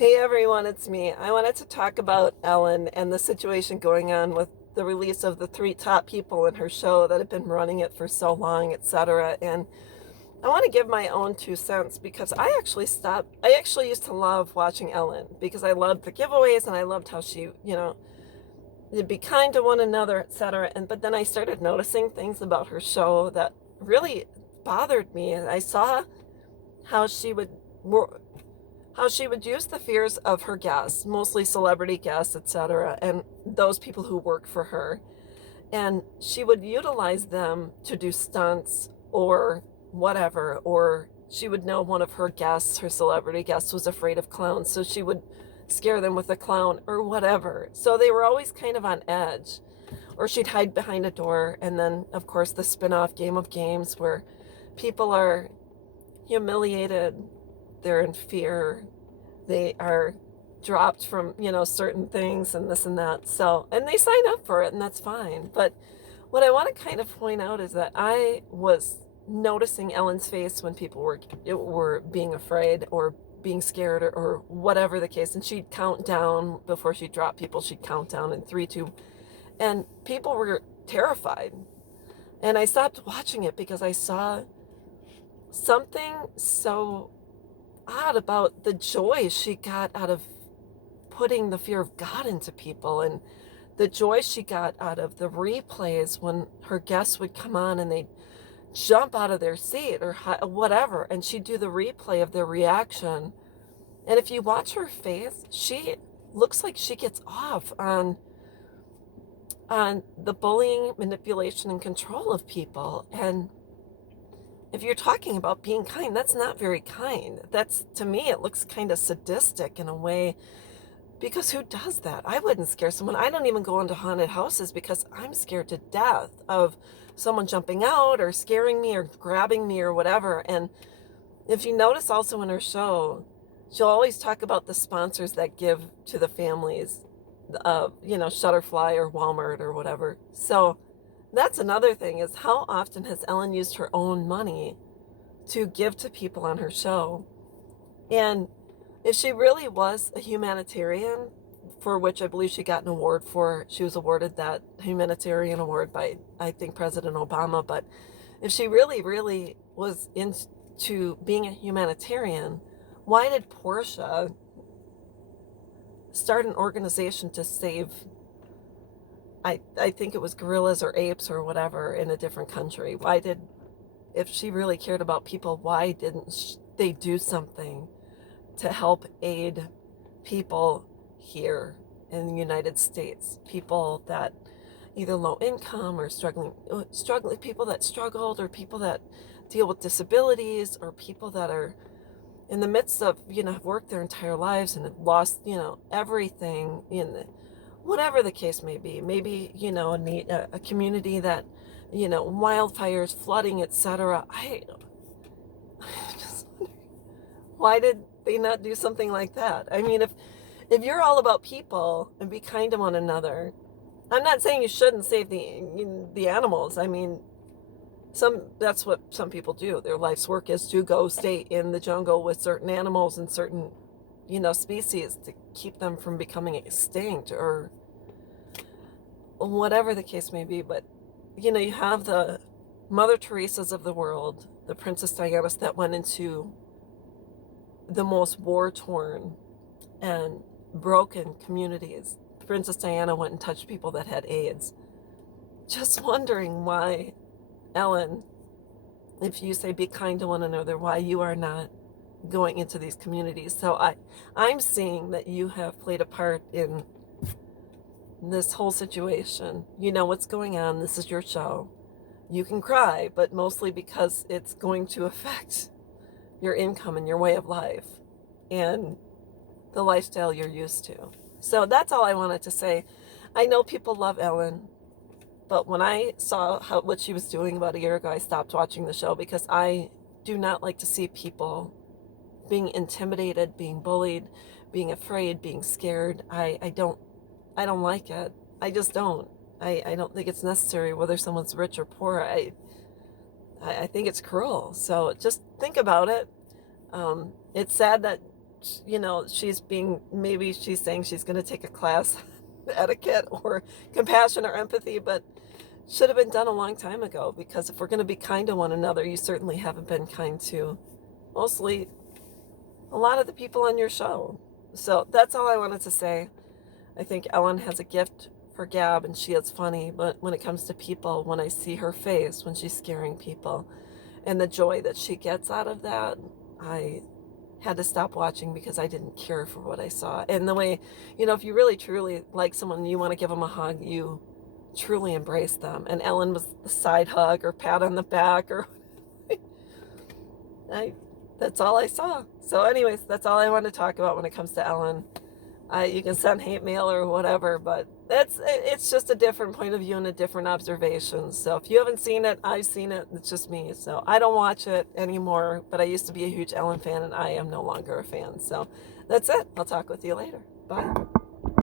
Hey everyone, it's me. I wanted to talk about Ellen and the situation going on with the release of the three top people in her show that have been running it for so long, etc. And I want to give my own 2 cents because I actually used to love watching Ellen because I loved the giveaways and I loved how she, would be kind to one another, etc. But then I started noticing things about her show that really bothered me. And I saw how she would how she would use the fears of her guests, mostly celebrity guests, etc., and those people who work for her. And she would utilize them to do stunts or whatever, or she would know one of her guests, her celebrity guests, was afraid of clowns, so she would scare them with a clown or whatever. So they were always kind of on edge. Or she'd hide behind a door, and then, of course, the spin off Game of Games where people are humiliated, they're in fear, they are dropped from, certain things and this and that. So, and they sign up for it and that's fine. But what I want to kind of point out is that I was noticing Ellen's face when people were being afraid or being scared or whatever the case. And she'd count down before she'd drop people. She'd count down in three, two, and people were terrified. And I stopped watching it because I saw something so odd about the joy she got out of putting the fear of God into people, and the joy she got out of the replays when her guests would come on and they'd jump out of their seat or whatever, and she'd do the replay of their reaction. And if you watch her face, she looks like she gets off on the bullying, manipulation, and control of people. And if you're talking about being kind, that's not very kind. That's, to me, it looks kind of sadistic in a way, because who does that? I wouldn't scare someone. I don't even go into haunted houses because I'm scared to death of someone jumping out or scaring me or grabbing me or whatever. And if you notice also in her show, she'll always talk about the sponsors that give to the families, Shutterfly or Walmart or whatever. So that's another thing, is how often has Ellen used her own money to give to people on her show? And if she really was a humanitarian, for which I believe she got an award for, she was awarded that humanitarian award by, I think, President Obama. But if she really, really was into being a humanitarian, why did Portia start an organization to save, I think it was gorillas or apes or whatever in a different country? If she really cared about people, why didn't they do something to help aid people here in the United States? People that either low income or struggling people that struggled, or people that deal with disabilities, or people that are in the midst of, have worked their entire lives and have lost, everything in whatever the case may be. Maybe, a community that, wildfires, flooding, etc. I just wonder, why did they not do something like that? I mean, if you're all about people and be kind to one another, I'm not saying you shouldn't save the animals. I mean, that's what some people do. Their life's work is to go stay in the jungle with certain animals and certain, species, to keep them from becoming extinct or whatever the case may be. But, you have the Mother Teresa's of the world, the Princess Diana's that went into the most war-torn and broken communities. Princess Diana went and touched people that had AIDS. Just wondering why, Ellen, if you say be kind to one another, why you are not going into these communities. So I'm seeing that you have played a part in this whole situation. You know what's going on. This is your show. You can cry, but mostly because it's going to affect your income and your way of life and the lifestyle you're used to. So that's all I wanted to say. I know people love Ellen, but when I saw what she was doing about a year ago, I stopped watching the show because I do not like to see people being intimidated, being bullied, being afraid, being scared. I don't like it. I just don't. I don't think it's necessary, whether someone's rich or poor. I think it's cruel. So just think about it. It's sad that maybe she's saying she's going to take a class etiquette or compassion or empathy, but should have been done a long time ago, because if we're going to be kind to one another, you certainly haven't been kind to mostly a lot of the people on your show. So that's all I wanted to say. I think Ellen has a gift for gab and she is funny, but when it comes to people, when I see her face when she's scaring people and the joy that she gets out of that, I had to stop watching because I didn't care for what I saw. And the way, if you really truly like someone and you want to give them a hug, you truly embrace them. And Ellen was the side hug or pat on the back or that's all I saw. So anyways, that's all I want to talk about when it comes to Ellen. You can send hate mail or whatever, but it's just a different point of view and a different observation. So if you haven't seen it, I've seen it. It's just me. So I don't watch it anymore, but I used to be a huge Ellen fan and I am no longer a fan. So that's it. I'll talk with you later. Bye.